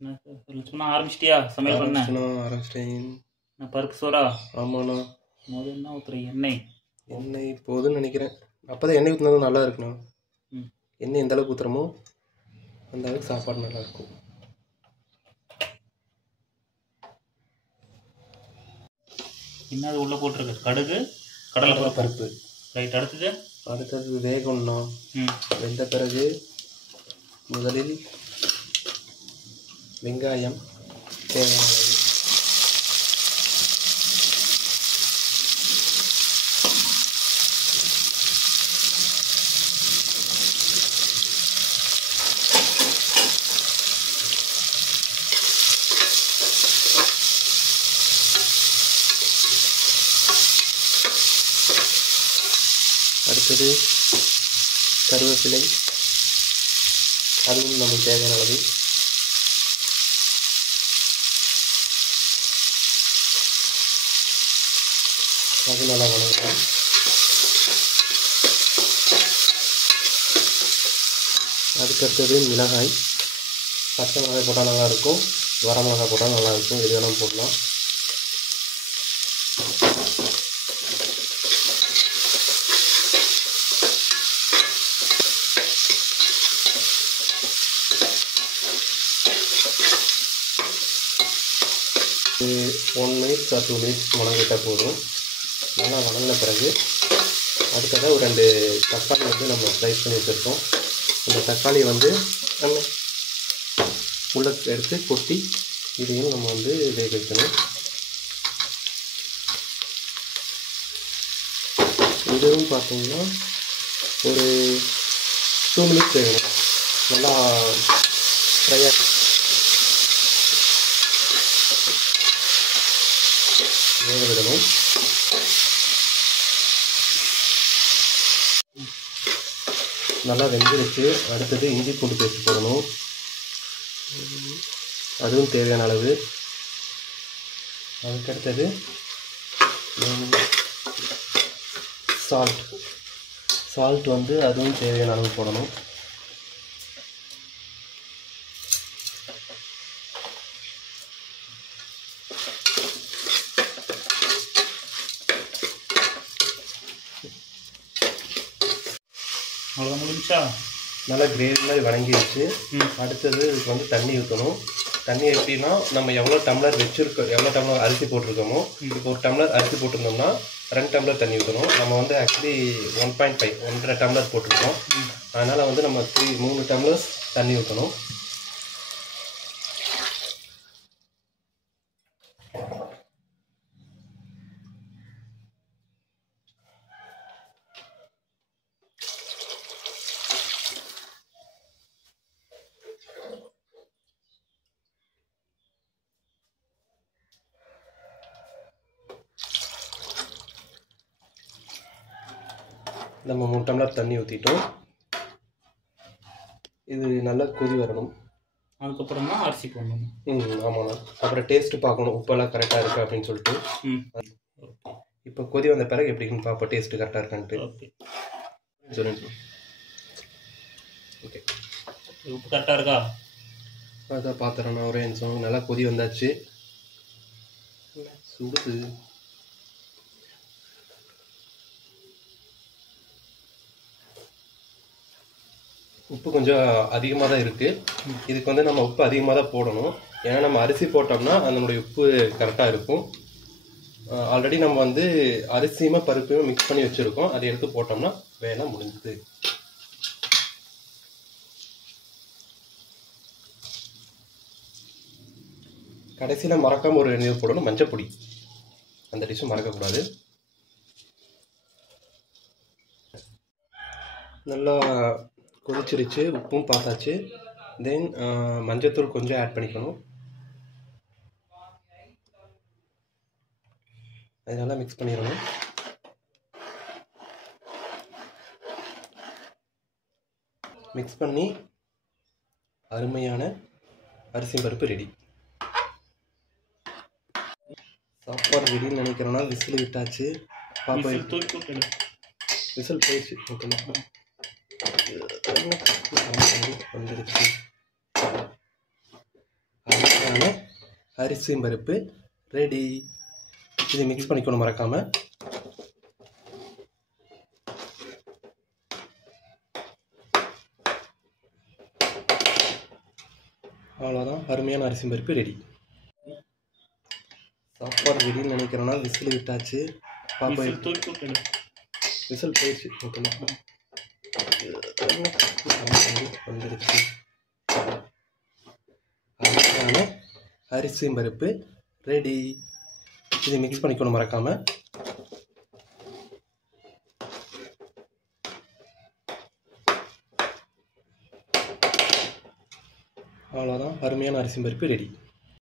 என்ன சும்மா ஆரம்பிச்சிட்டியா சமையல் பண்ண? ஆரம்பிச்சிட்டேன். நான் பருப்பு சோறா? ஆமாண்ணா. முதல்ல என்ன ஊற்றுறேன்? எண்ணெய் போதுன்னு நினைக்கிறேன். அப்போ தான் எண்ணெய் ஊற்றினாலும் நல்லா இருக்குண்ணா. எண்ணெய் எந்த அளவுக்கு ஊற்றுறமோ அந்த அளவுக்கு சாப்பாடு நல்லாயிருக்கும். என்னது உள்ளே போட்டிருக்கு? கடுகு, கடலை பருப்பு. ரைட். அடுத்தது வேகணும்ண்ணா. வெந்த பிறகு முதலில் வெங்காயம் தேவையான அளவு, அடுத்தது கருவேப்பிலை, அதுவும் நமக்கு தேவையான அளவு, அது நல்லா வணங்கலாம். அதுக்கடுத்தது மிளகாய். பச்சை மிளகாய் போட்டால் நல்லாயிருக்கும், வர மிளகாய் போட்டால் நல்லாயிருக்கும், எது வேணாலும் போடலாம். ஒரு 1 minute or 2 minutes வணங்கிட்டால் போதும். நல்லா வணங்கின பிறகு அதுக்காக ஒரு 2 தக்காளி நம்ம ஸ்லைஸ் பண்ணி வச்சுருக்கோம். அந்த தக்காளியை நம்ம உள்ள எடுத்து கொட்டி இதையும் நம்ம வேக வைக்கணும். இதுவும் பார்த்தீங்கன்னா ஒரு 2 minutes வேகணும். நல்லா ஃப்ரையாக வேக விடணும். நல்லா வெந்துருச்சு. அடுத்தது இஞ்சி பூண்டு பேஸ்ட் போடணும். அதுவும் தேவையான அளவு. அதுக்கடுத்தது சால்ட் அதுவும் தேவையான அளவு போடணும். அவ்வளோதான், முடிஞ்சா? நல்லா கிரேவி மாதிரி வணங்கிடுச்சு. அடுத்தது இதுக்கு தண்ணி ஊற்றணும். தண்ணி எப்படின்னா, நம்ம எவ்வளோ டம்ளர் எவ்வளோ டம்ளர் அரிசி போட்டிருக்கோமோ, இப்போ 1 டம்ளர் அரிசி போட்டிருந்தோம்னா 2 டம்ளர் தண்ணி ஊற்றணும். நம்ம ஆக்சுவலி 1.5 1.5 டம்ளர் போட்டிருக்கோம். அதனால் நம்ம 3 டம்ளர்ஸ் தண்ணி ஊற்றணும். நம்ம 3 டம்ளர் தண்ணி ஊற்றிட்டோம். இது நல்லா கொதி வரணும். அதுக்கப்புறமா அரிசி போடணும். ஆமாண்ணா. அப்புறம் டேஸ்ட்டு பார்க்கணும், உப்பெல்லாம் கரெக்டாக இருக்குது அப்படின்னு சொல்லிட்டு. இப்போ கொதி வந்த பிறகு எப்படின்னு பார்ப்போம், டேஸ்ட்டு கரெக்டாக இருக்கான்ட்டு. சொல்லுங்க. ஓகே, உப்பு கரெக்டாக இருக்கா? அதான் பார்த்துறேண்ணா. ஒரே நிமிஷம். நல்லா கொதி வந்தாச்சு. சுடுது. உப்பு கொஞ்சம் அதிகமாக தான் இருக்குது. இதுக்கு நம்ம உப்பு அதிகமாக தான் போடணும். ஏன்னா நம்ம அரிசி போட்டோம்னா அதனுடைய உப்பு கரெக்டாக இருக்கும். ஆல்ரெடி நம்ம அரிசியுமே பருப்பையும் மிக்ஸ் பண்ணி வச்சுருக்கோம். அதை எடுத்து போட்டோம்னா வேலை முடிஞ்சுது. கடைசியில் மறக்காமல் ஒரு இது போடணும், மஞ்சப்பொடி. அந்த டிஷ்ஷும் மறக்கக்கூடாது. நல்லா கொதிச்சிருச்சு, உப்பும் பார்த்தாச்சு. தென் மஞ்சத்தூள் கொஞ்சம் ஆட் பண்ணிக்கணும். அதனால மிக்ஸ் பண்ணிடணும். மிக்ஸ் பண்ணி அருமையான அரிசி பருப்பு ரெடி. சாப்பாடு ரெடின்னு நினைக்கிறேன்னா விசில் விட்டாச்சு. பாப்பா விசில் போயிடுச்சு. வந்துடுச்சு. அருமையான அரிசியும் பருப்பு ரெடி. இதை மிக்ஸ் பண்ணிக்கணும் மறக்காமல். அவ்வளோதான், அருமையான அரிசியும் பருப்பு ரெடி. சாப்பாடு ரெடின்னு நினைக்கிறேன்னா விசில் விட்டாச்சு. பாப்பா விசில் போயிடுச்சு. ஓகேண்ணா வந்துடுச்சு. அருமையான அரிசியும் பருப்பு ரெடி. இதை மிக்ஸ் பண்ணிக்கணும் மறக்காமல். அவ்வளோதான், அருமையான அரிசியும் பருப்பு ரெடி.